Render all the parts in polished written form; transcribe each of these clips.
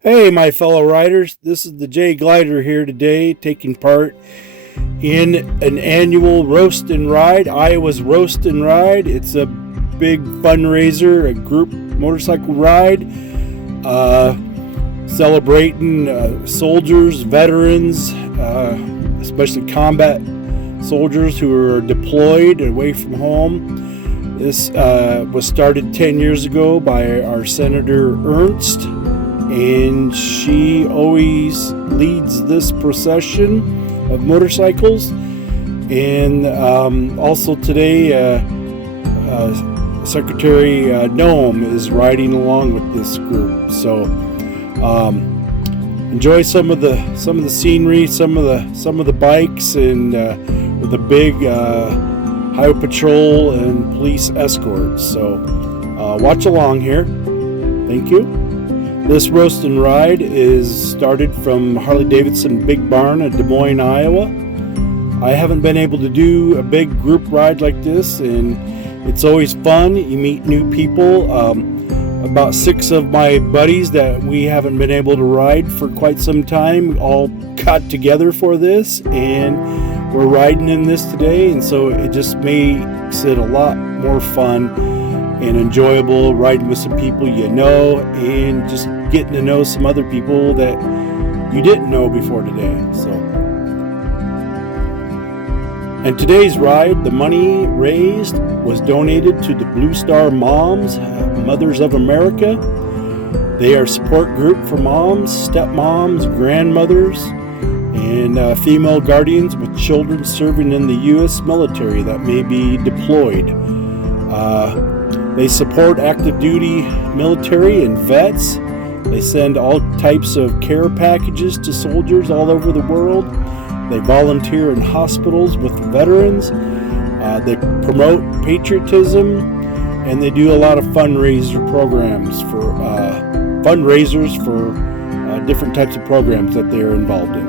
Hey, my fellow riders, this is the J Glider here today, taking part in an annual Roast and Ride, Iowa's Roast and Ride. It's a big fundraiser, a group motorcycle ride, celebrating soldiers, veterans, especially combat soldiers who are deployed away from home. This was started 10 years ago by our Senator Ernst, and she always leads this procession of motorcycles. And also today, Secretary Noam is riding along with this group. So enjoy some of the scenery, some of the bikes, and with a big highway patrol and police escorts. So watch along here. Thank you. This Roast and Ride is started from Harley-Davidson Big Barn in Des Moines, Iowa. I haven't been able to do a big group ride like this, and it's always fun. You meet new people. About 6 of my buddies that we haven't been able to ride for quite some time all got together for this, and we're riding in this today, and so it just makes it a lot more fun and enjoyable, riding with some people you know, and just getting to know some other people that you didn't know before today. So, and today's ride, the money raised was donated to the Blue Star Moms, Mothers of America. They are a support group for moms, stepmoms, grandmothers, and female guardians with children serving in the U.S. military that may be deployed. They support active duty military and vets. They send all types of care packages to soldiers all over the world. They volunteer in hospitals with veterans. They promote patriotism, and they do a lot of fundraisers for different types of programs that they're involved in.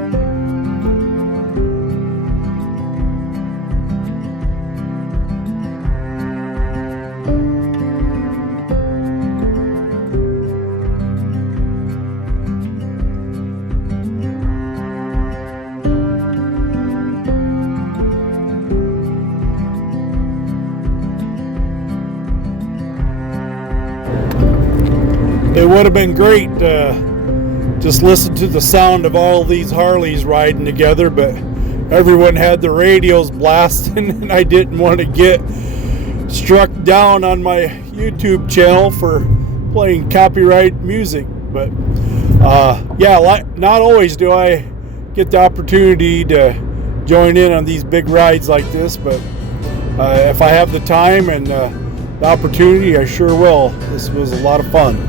It would have been great to just listen to the sound of all these Harleys riding together, but everyone had the radios blasting, and I didn't want to get struck down on my YouTube channel for playing copyright music. But not always do I get the opportunity to join in on these big rides like this, but if I have the time and the opportunity, I sure will. This was a lot of fun.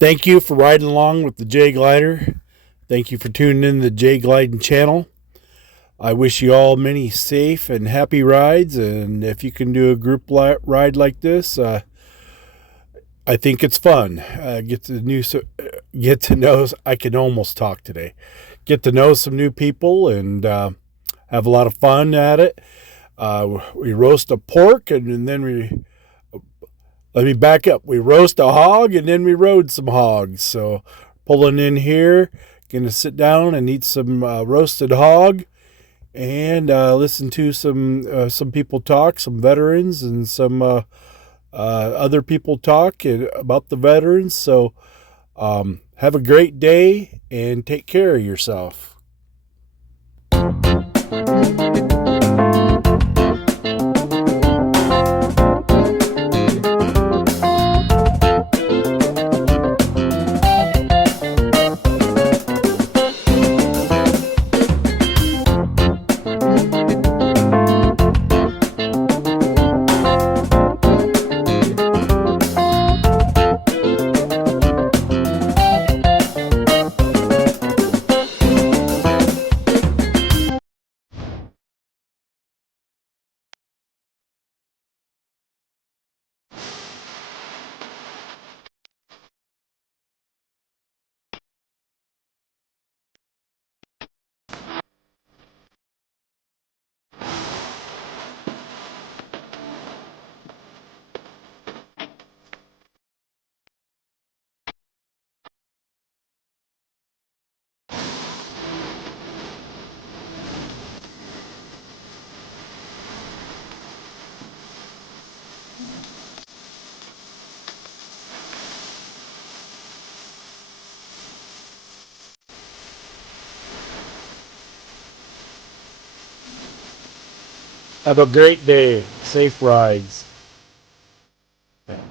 Thank you for riding along with the J Glider. Thank you for tuning in to the J Gliding channel. I wish you all many safe and happy rides, and if you can do a group ride like this, I think it's fun. Get to know. I can almost talk today. Get to know some new people and have a lot of fun at it. We roast a pork, and then we let me back up. We roast a hog, and then we road some hogs. So pulling in here, gonna sit down and eat some roasted hog and listen to some people talk, some veterans, and some other people talk about the veterans. So have a great day and take care of yourself. Have a great day. Safe rides.